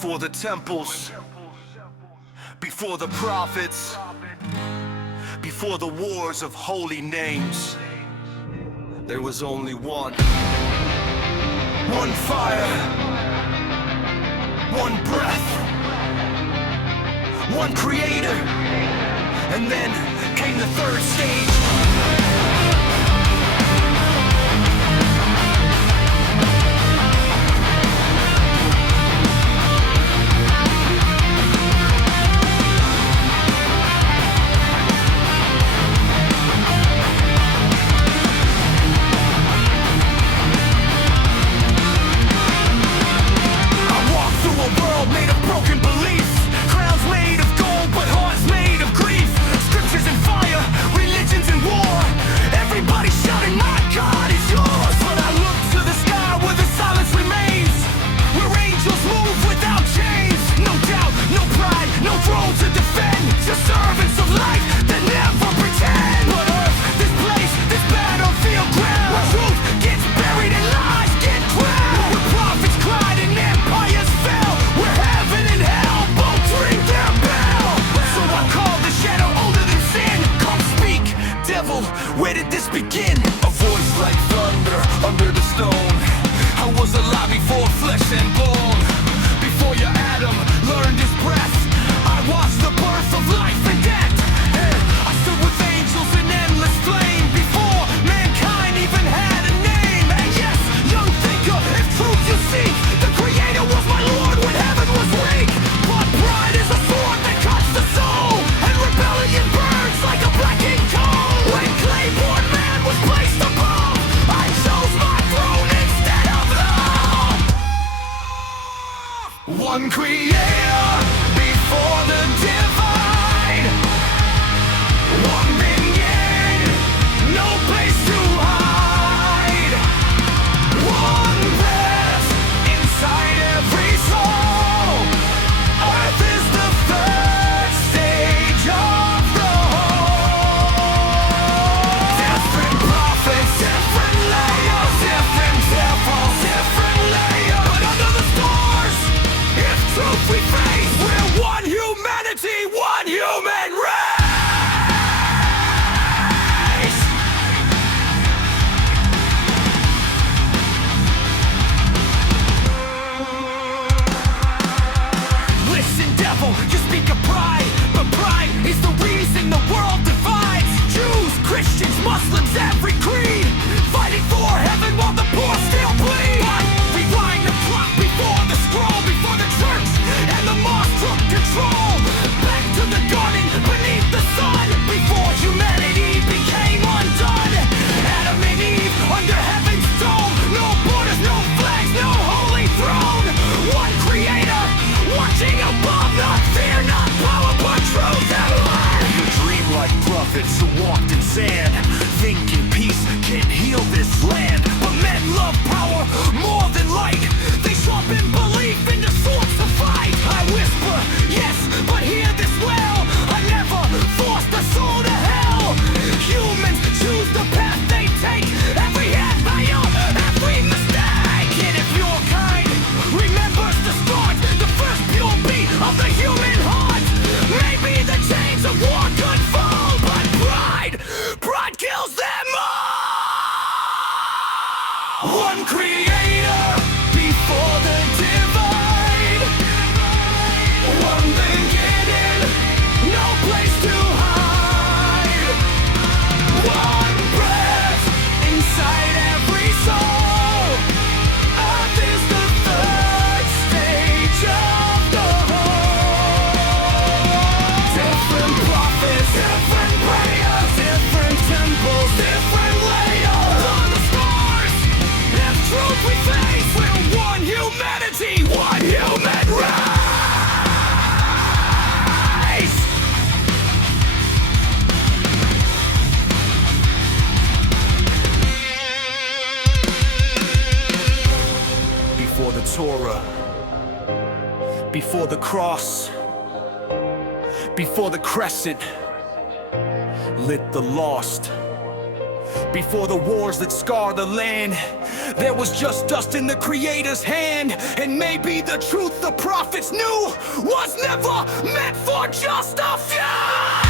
Before the temples, before the prophets, before the wars of holy names, there was only one fire, one breath, one creator. And then came the third stage. Made of broken beliefs, crowns made of gold, but hearts made of grief. Scriptures and fire, religions and war. Everybody shouting, my God is yours. But I look to the sky where the silence remains, where angels move without chains. No doubt, no pride, no throne to defend, just servants of light that never pretend. But earth, this place, this battlefield ground, where truth gets buried and lies get crowned, where prophets cried and empires fell, where heaven and hell both ring their bell. So I call the shadow older than sin. Come speak, devil, where did this begin? A voice like thunder under the stone. I was alive before flesh and bone, before your Adam learned his breath. I watched the birth of life and death. I stood with angels in endless flame, before mankind even had a name. And yes, young thinker, if truth you seek, the creator was my Lord when heaven was weak. But pride is a sword that cuts the soul, and rebellion burns like a blackened coal. When clay-born man was placed above, I chose my throne instead of love. One creator before the divine, one beginning, no place to hide, one breath inside every soul. Earth is the third stage of the whole. Different prophets, different layers, different devils, different layers. But under the stars, if truth we face, we're one humanity, one human race. Listen, devil, you speak of pride, but pride is the reason the world divides. Jews, Christians, Muslims, every creed, fighting for heaven while the poor still bleed. But rewind the clock before the scroll, before the church and the mosque took control. Back to the garden beneath the sun, before humanity became undone. Adam and Eve under heaven's dome, no borders, no flags, no holy throne. One creator, watching above, not fear, not power, but truth and life. You dream like prophets who walked in sand, thinking peace can heal this land. But men love power more than light, they sharpen belief into swords to fight. I whisper, yes, but hear this well, I never forced a soul to hell. Humans choose the path they take, every act fail, every mistake. And if you're kind, remembers to start the first pure beat of the human heart. Maybe the chains of war could fall, but pride kills them all. One creator before the divine, one beginning, no place to hide, one breath inside every soul. Earth is the third stage of the whole. Different prophets, different prayers, different temples, different layers. On the stars, if truth we face, we're one humanity, one human race. Before the Torah, before the cross, before the crescent lit the lost, Before the wars that scar the land, there was just dust in the Creator's hand. And maybe the truth the prophets knew was never meant for just a few.